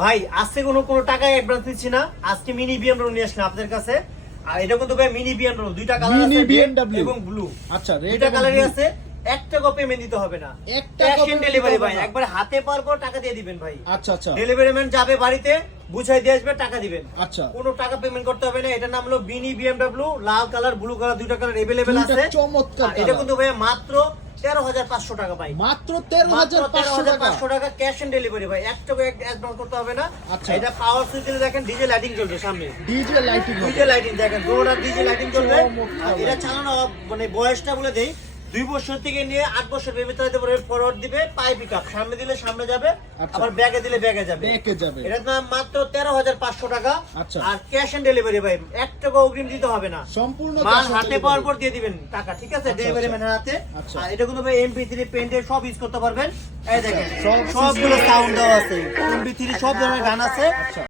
ভাই আজকে কোনো টাকায় অ্যাডভান্স দিচ্ছি না, আজকে মিনি বিএমডব্লিউ নিয়ে আসলাম আপনাদের কাছে। আর এটা কিন্তু ভাই মিনি বিএমডব্লিউ, দুইটা কালার আছে, রেড এবং ব্লু। আচ্ছা, রেড দুইটা কালারই আছে। 1 টাকা পেমেন্ট দিতে হবে না, ক্যাশ অন ডেলিভারি ভাই, একবার হাতে পাওয়ার পর টাকা দিয়ে দিবেন ভাই। আচ্ছা আচ্ছা, ডেলিভারি ম্যান যাবে বাড়িতে, বুঝাই দিয়ে আসবে, টাকা দিবেন। আচ্ছা, কোনো টাকা পেমেন্ট করতে হবে না। এটার নাম হলো মিনি বিএমডব্লিউ, লাল কালার ব্লু কালার দুইটা কালার अवेलेबल আছে। চমৎকার। এটা কিন্তু ভাই মাত্র 13,500 টাকা ভাই, মাত্র 13,500 টাকা ক্যাশ অন ডেলিভারি ভাই, 1 টাকা অ্যাডভান্স করতে হবে না। আচ্ছা, এটা পাওয়ার সুইচ দিলে দেখেন ডিজে লাইটিং জ্বলবে সামনে, ডিজে লাইটিং, ডিজে লাইটিং দেখেন, দুটোটা ডিজে লাইটিং জ্বলবে। আর এটা চালানো মানে বয়সটা বলে দেই, 2 বছর থেকে নিয়ে 8 বছর বেবি চালাতে পারবে। ফরওয়ার্ড দিবে, পাই পিকআপ, সামনে দিলে সামনে যাবে, আবার ব্যাকে দিলে ব্যাকে যাবে। এটার দাম মাত্র 13,500 টাকা। আচ্ছা, আর ক্যাশ অন ডেলিভারি ভাই, 1 টাকা অগ্রিম দিতে হবে না, সম্পূর্ণ মাল হাতে পাওয়ার পর দিয়ে দিবেন টাকা, ঠিক আছে, ডেলিভারি ম্যানের হাতে। আর এটা কিন্তু ভাই MP3 পেন্টে সব ইউজ করতে পারবেন। এই দেখেন সবগুলো সাউন্ড দেওয়া আছে, MP3 সব ধরনের গান আছে।